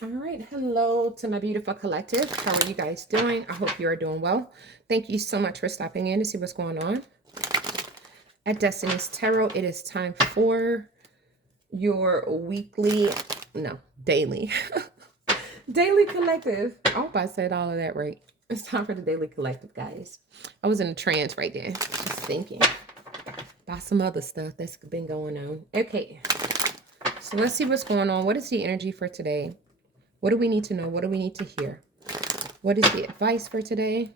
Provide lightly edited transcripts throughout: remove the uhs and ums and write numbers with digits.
All right. Hello to my beautiful collective. How are you guys doing? I hope you are doing well. Thank you so much for stopping in to see what's going on at Destiny's Tarot. It is time for your weekly, no, daily, daily collective. I hope I said all of that right. It's time for the daily collective, guys. I was in a trance right there, just thinking about some other stuff that's been going on. Okay. So let's see what's going on. What is the energy for today? What do we need to know? What do we need to hear? What is the advice for today?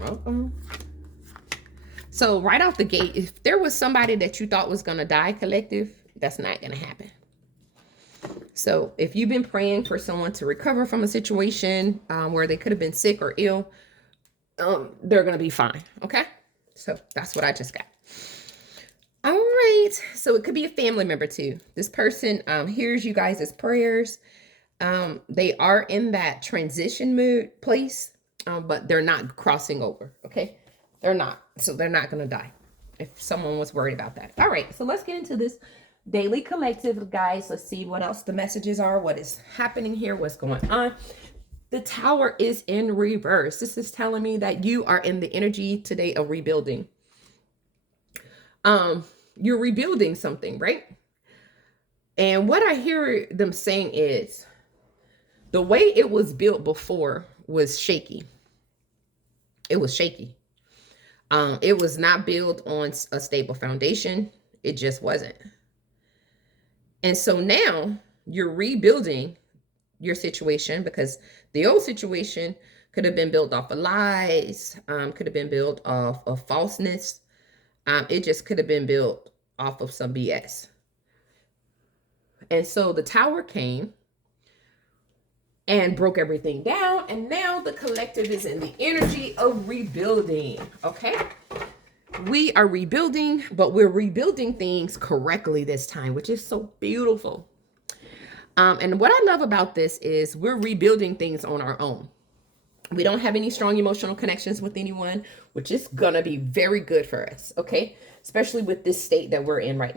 Uh-oh. So right off the gate, if there was somebody that you thought was going to die, collective, that's not going to happen. So if you've been praying for someone to recover from a situation where they could have been sick or ill, they're going to be fine. Okay. So that's what I just got. All right. So it could be a family member too. This person hears you guys' prayers. They are in that transition mood place, but they're not crossing over. Okay. They're not. So they're not going to die if someone was worried about that. All right. So let's get into this daily collective, guys. Let's see what else the messages are. What is happening here? What's going on? The tower is in reverse. This is telling me that you are in the energy today of rebuilding. You're rebuilding something, right? And what I hear them saying is the way it was built before was shaky. It was shaky. It was not built on a stable foundation. It just wasn't. And so now you're rebuilding your situation because the old situation could have been built off of lies, could have been built off of falseness. It just could have been built off of some BS. And so the tower came and broke everything down. And now the collective is in the energy of rebuilding. Okay. We are rebuilding, but we're rebuilding things correctly this time, which is so beautiful. And what I love about this is we're rebuilding things on our own. We don't have any strong emotional connections with anyone, which is going to be very good for us. Okay. Especially with this state that we're in right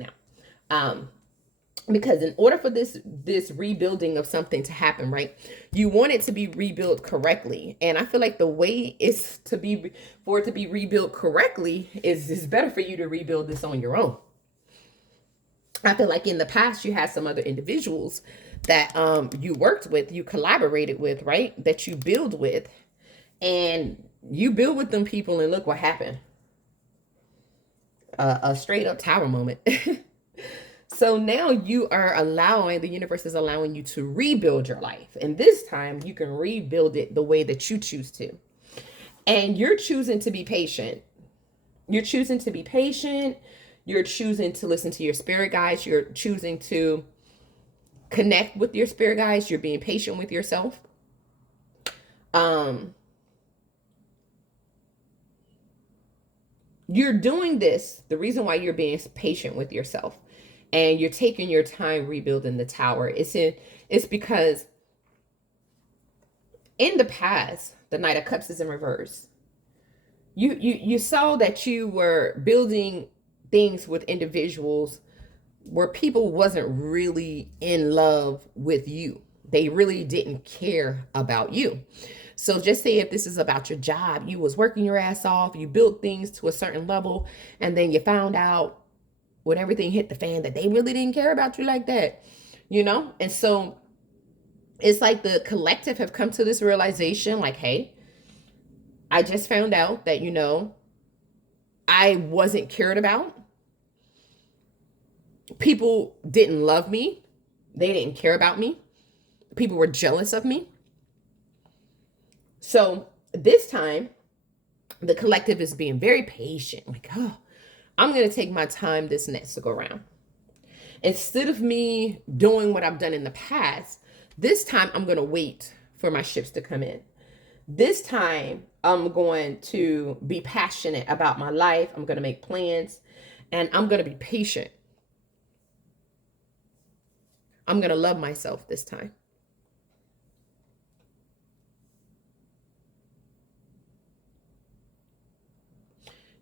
now. Because in order for this rebuilding of something to happen, right, you want it to be rebuilt correctly. And I feel like the way is to be for it to be rebuilt correctly is better for you to rebuild this on your own. I feel like in the past you had some other individuals that you worked with, you collaborated with, right, that you build with, and you build with them people, and look what happened. A straight up tower moment. So now you are allowing, the universe is allowing you to rebuild your life. And this time you can rebuild it the way that you choose to. And you're choosing to be patient. You're choosing to be patient. You're choosing to listen to your spirit guides. You're choosing to connect with your spirit guides. You're being patient with yourself. You're doing this. The reason why you're being patient with yourself and you're taking your time rebuilding the tower, it's because in the past, the Knight of Cups is in reverse. You saw that you were building things with individuals where people wasn't really in love with you. They really didn't care about you. So just say if this is about your job, you was working your ass off, you built things to a certain level, and then you found out when everything hit the fan that they really didn't care about you like that, you know? And so it's like the collective have come to this realization like, hey, I just found out that, I wasn't cared about. People didn't love me. They didn't care about me. People were jealous of me. So this time, the collective is being very patient. Like, oh, I'm going to take my time this next to go around. Instead of me doing what I've done in the past, this time I'm going to wait for my ships to come in. This time I'm going to be passionate about my life. I'm going to make plans and I'm going to be patient. I'm going to love myself this time.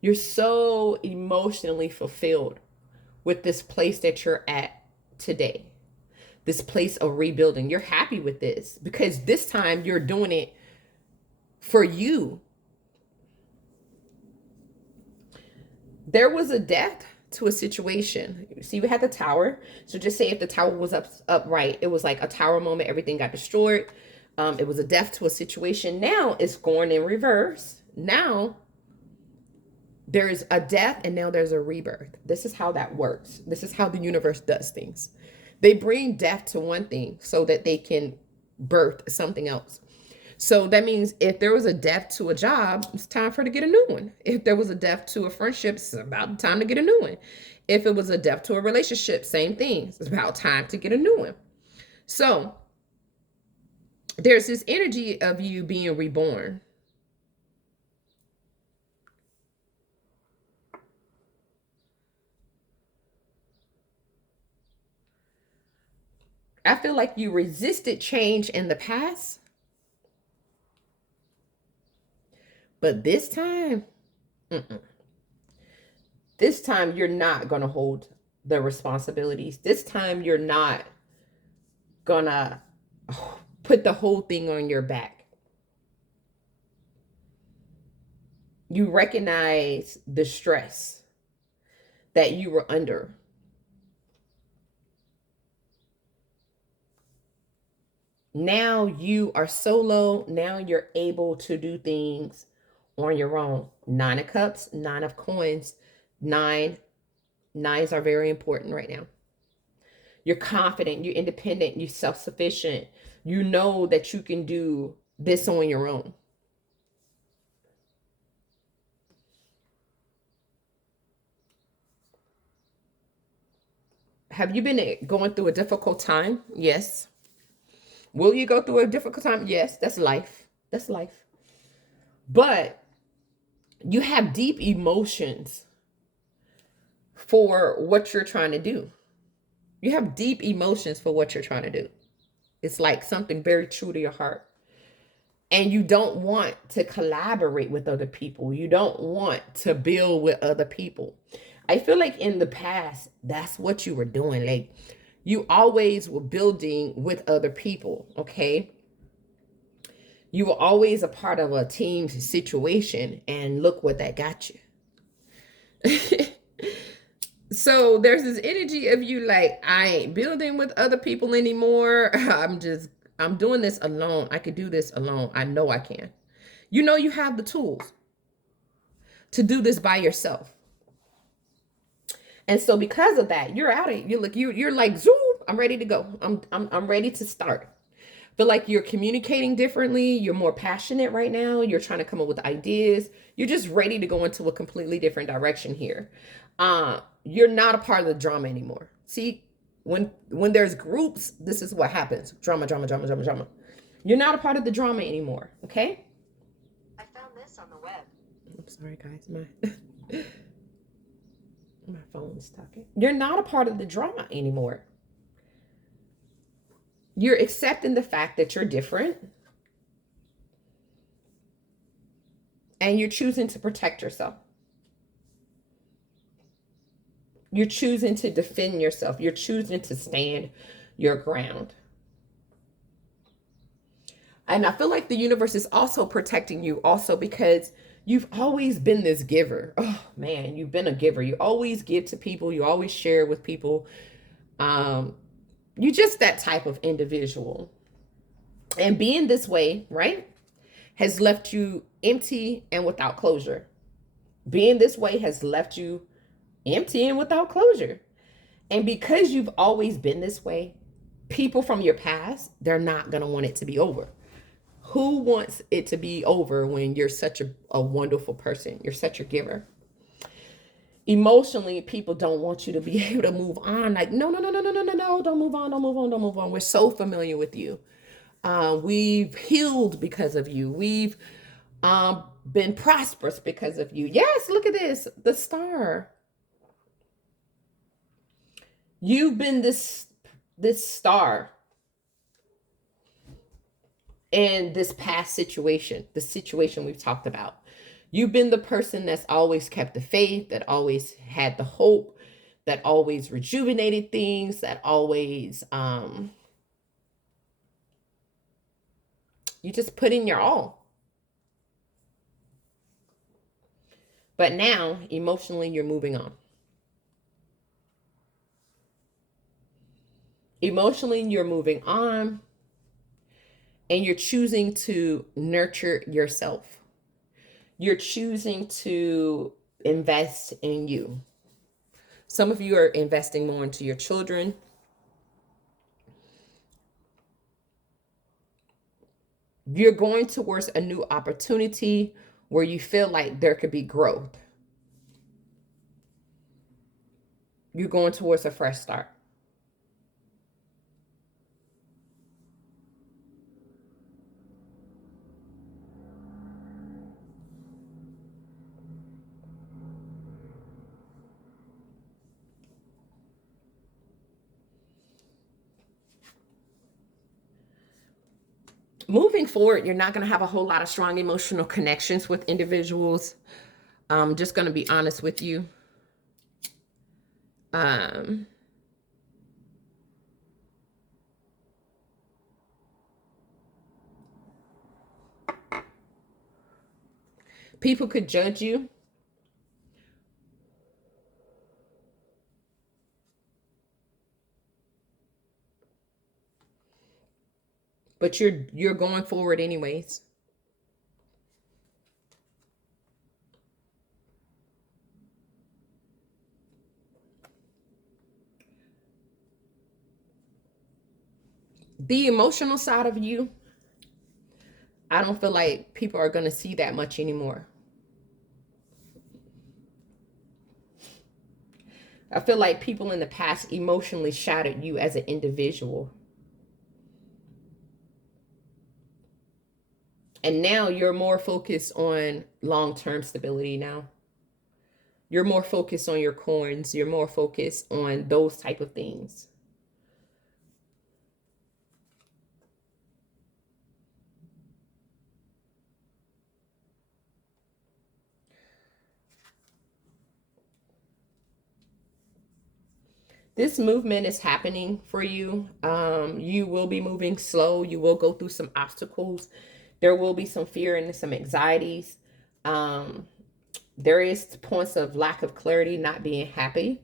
You're so emotionally fulfilled with this place that you're at today, this place of rebuilding. You're happy with this because this time you're doing it for you. There was a death to a situation. See, we had the tower. So just say if the tower was upright, it was like a tower moment. Everything got destroyed. It was a death to a situation. Now it's going in reverse. Now there's a death and now there's a rebirth. This is how that works. This is how the universe does things. They bring death to one thing so that they can birth something else. So that means if there was a death to a job, it's time for her to get a new one. If there was a death to a friendship, it's about time to get a new one. If it was a death to a relationship, same thing. It's about time to get a new one. So there's this energy of you being reborn. I feel like you resisted change in the past, but this time, this time you're not going to hold the responsibilities. This time you're not going to put the whole thing on your back. You recognize the stress that you were under. Now you are solo. Now you're able to do things on your own. 9 of Cups, 9 of Coins. Nines are very important right now. You're confident, you're independent, you're self-sufficient. You know that you can do this on your own. Have you been going through a difficult time? Yes. Will you go through a difficult time? Yes, that's life. That's life. But you have deep emotions for what you're trying to do. You have deep emotions for what you're trying to do. It's like something very true to your heart. And you don't want to collaborate with other people. You don't want to build with other people. I feel like in the past, that's what you were doing. Like you always were building with other people, okay? You were always a part of a team situation, and look what that got you. So there's this energy of you like, I ain't building with other people anymore. I'm doing this alone. I could do this alone. I know I can. You know you have the tools to do this by yourself. And so because of that, you're out of you're like, zoom, I'm ready to go. I'm ready to start. Feel like you're communicating differently. You're more passionate right now. You're trying to come up with ideas. You're just ready to go into a completely different direction here. You're not a part of the drama anymore. See, when there's groups, this is what happens. Drama, drama, drama, drama, drama. You're not a part of the drama anymore, okay? I found this on the web. I'm sorry, guys. My phone's talking. You're not a part of the drama anymore. You're accepting the fact that you're different. And you're choosing to protect yourself. You're choosing to defend yourself. You're choosing to stand your ground. And I feel like the universe is also protecting you also because you've always been this giver. Oh man, you've been a giver. You always give to people. You always share with people. You're just that type of individual. And being this way, right, has left you empty and without closure. Being this way has left you empty and without closure. And because you've always been this way, people from your past, they're not going to want it to be over. Who wants it to be over when you're such a wonderful person? You're such a giver. Emotionally, people don't want you to be able to move on. Like, no, no, no, no, no, no, no, no, don't move on, don't move on, don't move on. We're so familiar with you. We've healed because of you. We've been prosperous because of you. Yes, look at this, the star. You've been this star in this past situation, the situation we've talked about. You've been the person that's always kept the faith, that always had the hope, that always rejuvenated things, that always you just put in your all. But now, emotionally, you're moving on. Emotionally, you're moving on and you're choosing to nurture yourself. You're choosing to invest in you. Some of you are investing more into your children. You're going towards a new opportunity where you feel like there could be growth. You're going towards a fresh start. Moving forward, you're not going to have a whole lot of strong emotional connections with individuals. I'm just going to be honest with you. Um, People could judge you. But you're going forward anyways. The emotional side of you, I don't feel like people are going to see that much anymore. I feel like people in the past emotionally shattered you as an individual. And now you're more focused on long-term stability now. You're more focused on your coins. You're more focused on those type of things. This movement is happening for you. You will be moving slow. You will go through some obstacles. There will be some fear and some anxieties. Um, there is points of lack of clarity, not being happy.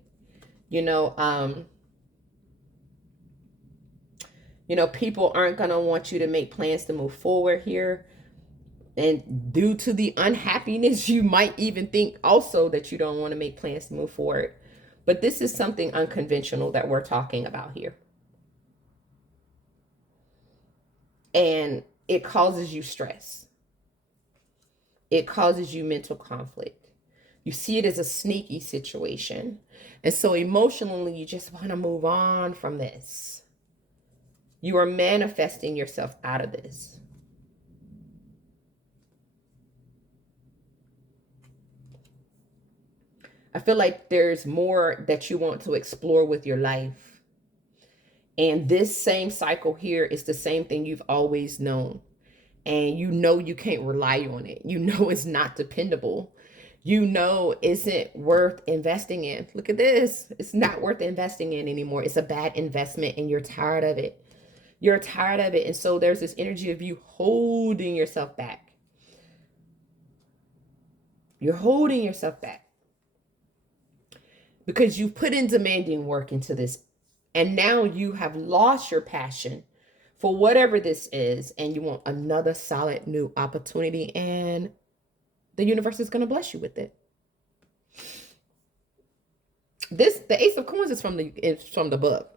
You know, um, people aren't gonna want you to make plans to move forward here. And due to the unhappiness, you might even think also that you don't want to make plans to move forward. But this is something unconventional that we're talking about here. And it causes you stress. It causes you mental conflict. You see it as a sneaky situation. And so emotionally, you just want to move on from this. You are manifesting yourself out of this. I feel like there's more that you want to explore with your life. And this same cycle here is the same thing you've always known. And you can't rely on it. You know it's not dependable. You know isn't worth investing in. Look at this. It's not worth investing in anymore. It's a bad investment and you're tired of it. You're tired of it. And so there's this energy of you holding yourself back. You're holding yourself back because you put in demanding work into this. And now you have lost your passion for whatever this is. And you want another solid new opportunity. And the universe is going to bless you with it. The Ace of Coins is from the book.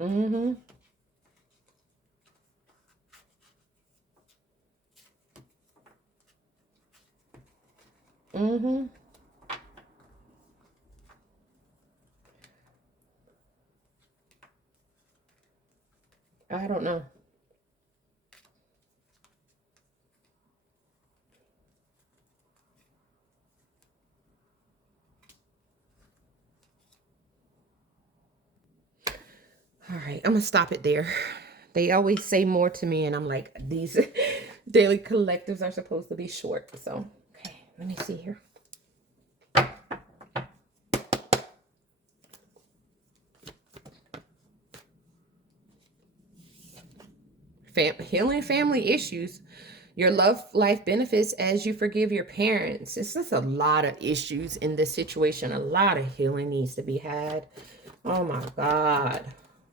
Mm-hmm. Mm-hmm. I don't know. I'm gonna stop it there. They always say more to me, and I'm like, these daily collectives are supposed to be short. So, okay, let me see here. Healing family issues. Your love life benefits as you forgive your parents. It's just a lot of issues in this situation. A lot of healing needs to be had. Oh my God.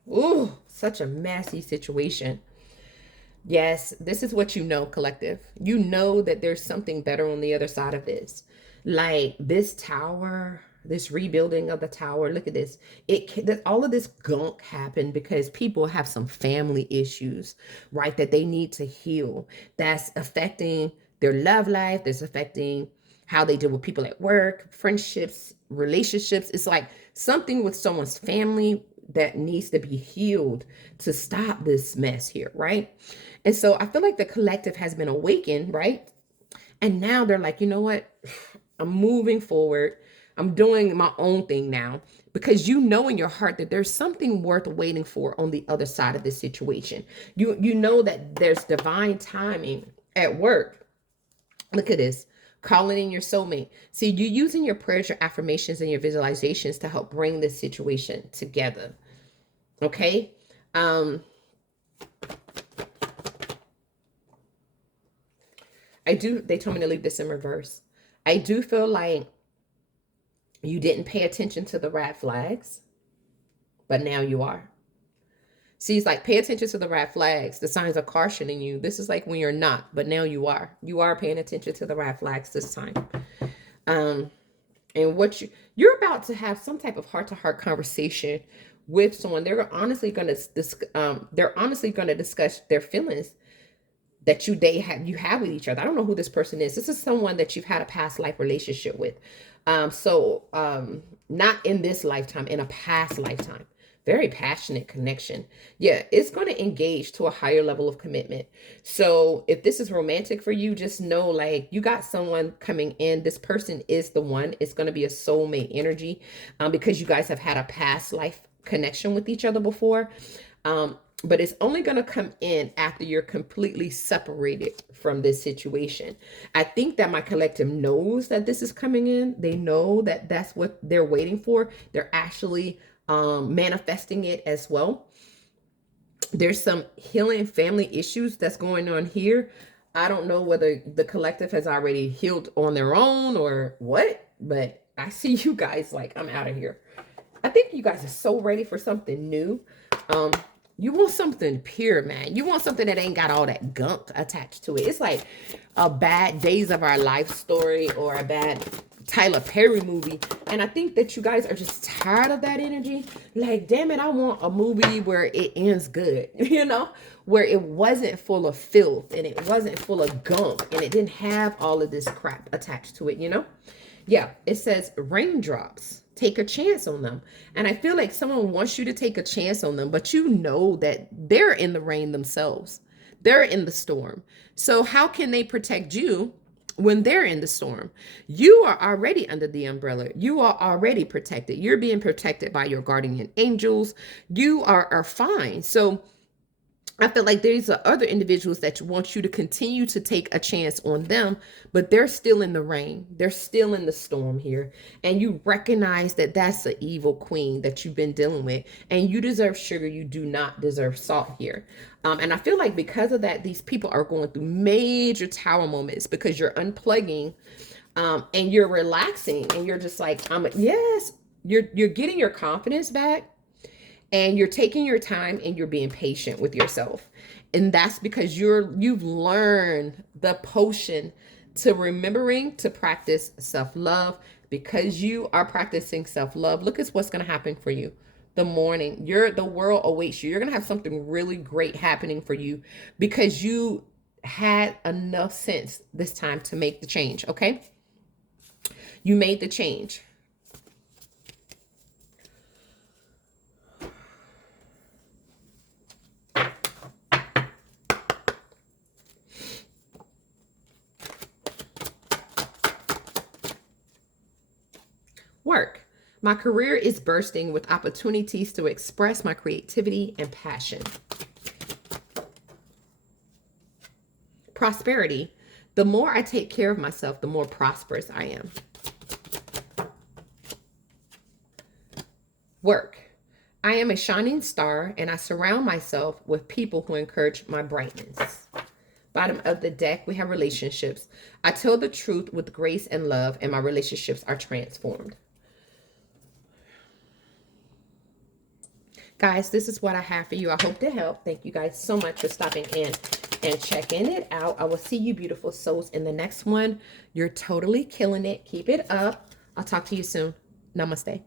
Ooh, such a messy situation. Yes, this is what you know, collective. You know that there's something better on the other side of this. Like this tower, this rebuilding of the tower. Look at this. All of this gunk happened because people have some family issues, right? That they need to heal. That's affecting their love life. That's affecting how they deal with people at work, friendships, relationships. It's like something with someone's family that needs to be healed to stop this mess here, right? And so I feel like the collective has been awakened, right? And now they're like, you know what? I'm moving forward. I'm doing my own thing now because you know in your heart that there's something worth waiting for on the other side of this situation. You know that there's divine timing at work. Look at this. Calling in your soulmate. See, you're using your prayers, your affirmations, and your visualizations to help bring this situation together. Okay? They told me to leave this in reverse. I do feel like you didn't pay attention to the red flags, but now you are. See, it's like pay attention to the red flags. The signs are cautioning you. This is like when you're not, but now you are. You are paying attention to the red flags this time. And what you're about to have some type of heart-to-heart conversation with someone. They're honestly going to discuss their feelings that you have with each other. I don't know who this person is. This is someone that you've had a past life relationship with. Not in this lifetime, in a past lifetime. Very passionate connection. Yeah, it's going to engage to a higher level of commitment. So if this is romantic for you, just know like you got someone coming in. This person is the one. It's going to be a soulmate energy because you guys have had a past life connection with each other before. But it's only going to come in after you're completely separated from this situation. I think that my collective knows that this is coming in. They know that that's what they're waiting for. They're actually manifesting it as well. There's some healing family issues that's going on here. I don't know whether the collective has already healed on their own or what, but I see you guys like, I'm out of here. I think you guys are so ready for something new. You want something pure, man. You want something that ain't got all that gunk attached to it. It's like a bad Days of Our Life story or a bad Tyler Perry movie. And I think that you guys are just tired of that energy. Like, damn it, I want a movie where it ends good, where it wasn't full of filth and it wasn't full of gunk and it didn't have all of this crap attached to it, Yeah, it says raindrops. Take a chance on them. And I feel like someone wants you to take a chance on them, but you know that they're in the rain themselves. They're in the storm. So how can they protect you when they're in the storm? You are already under the umbrella. You are already protected. You're being protected by your guardian angels. You are fine. So I feel like there's other individuals that want you to continue to take a chance on them, but they're still in the rain. They're still in the storm here. And you recognize that that's the evil queen that you've been dealing with. And you deserve sugar. You do not deserve salt here. And I feel like because of that, these people are going through major tower moments because you're unplugging and you're relaxing. And you're just like, yes, you're getting your confidence back. And you're taking your time and you're being patient with yourself. And that's because you've learned the potion to remembering to practice self-love. Because you are practicing self-love, look at what's going to happen for you. The world awaits you. You're going to have something really great happening for you because you had enough sense this time to make the change. Okay. You made the change. Work. My career is bursting with opportunities to express my creativity and passion. Prosperity. The more I take care of myself, the more prosperous I am. Work. I am a shining star and I surround myself with people who encourage my brightness. Bottom of the deck, we have relationships. I tell the truth with grace and love, and my relationships are transformed. Guys, this is what I have for you. I hope to help. Thank you guys so much for stopping in and checking it out. I will see you beautiful souls in the next one. You're totally killing it. Keep it up. I'll talk to you soon. Namaste.